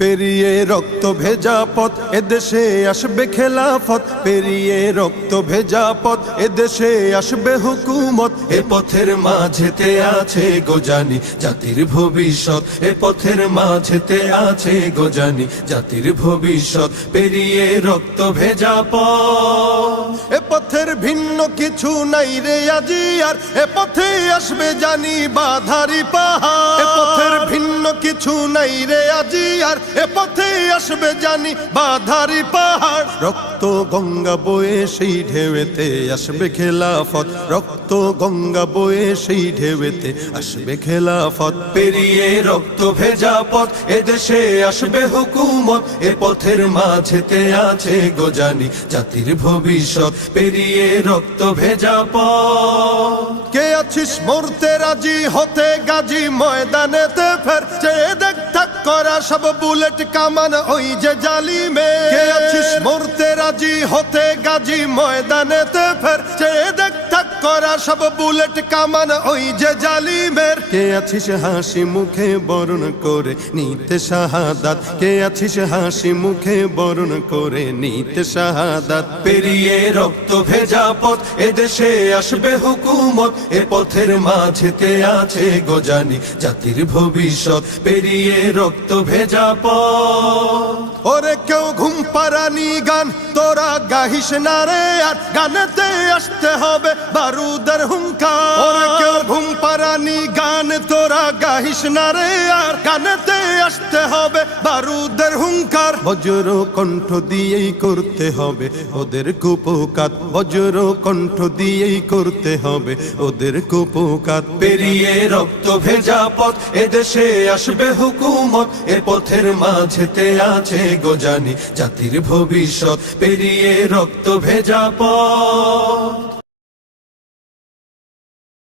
পেরিয়ে রক্ত ভেজা পথ এদেশে আসবে খেলাফত, পেরিয়ে রক্ত ভেজা পথ এদেশে আসবে হুকুমত। এ পথের মাঝেতে আছে গোজানি জাতির ভবিষ্যৎ, এ পথের মাঝেতে আছে গোজানি জাতির ভবিষ্যৎ। পেরিয়ে রক্ত ভেজা পথ, এ পথের ভিন্ন কিছু নাই রে আজি আর, এ পথে আসবে জানি বাধারি পাহাড়। এ পথের ভিন্ন কিছু নাই রে আজি আর, এ পথে আসবে জানি বাধারি পাহাড়। রক্ত গঙ্গা বয়ে সেই ঢেউতে আসবে খেলাফত, রক্ত গঙ্গা বয়ে সেই ঢেউতে আসবে খেলাফত। পেরিয়ে রক্ত ভেজা পথ এদেশে আসবে হুকুমত, এ পথের মাঝেতে আছে গোজানি জাতির ভবিষ্যৎ। পেরিয়ে রক্ত ভেজা পথ, কে আছিস মরতে রাজি হতে গাজী ময়দানেতে ফের, চেয়ে দেখ থাক করা সব বুলেট কামান ওই যে জালিমে। কে আছিস মরতে রাজি হতে গাজী ময়দানেতে ফের, চেয়ে দেখ থাক করা সব বুলেট কামান ওই যে জালিমের। কে আছিস হাসি মুখে বরণ করে নিতে শাহাদাত, কে আছিস হাসি মুখে বরণ করে নিতে শাহাদাত। পেরিয়ে রক্ত ভেজা পথ এদেশে আসবে হুকুমত, এ পথের মাঝেতে আছে গোজানি জাতির ভবিষ্যৎ। পেরিয়ে রক্ত ভেজা পথ, ওরে কেউ ঘুম পাড়ানি গান তোরা গাহিস না রে আর, গানেতে আসতে হবে বারুদের হুঙ্কার। ওরে কেউ ঘুম পাড়ানি গান তোরা গাহিস না রে আর, গানেতে আসতে হবে বারুদের হুঙ্কার। বজ্র কণ্ঠ দিয়েই করতে হবে ওদের কুপকাত, বজ্র কণ্ঠ দিয়েই করতে হবে ওদের কুপকাত। পেরিয়ে রক্ত ভেজা পথ এদেশে আসবে হুকুমত, এ পথের মাঝেতে আছে গোজানি জাতির ভবিষ্যৎ। পেরিয়ে রক্ত ভেজা পথ।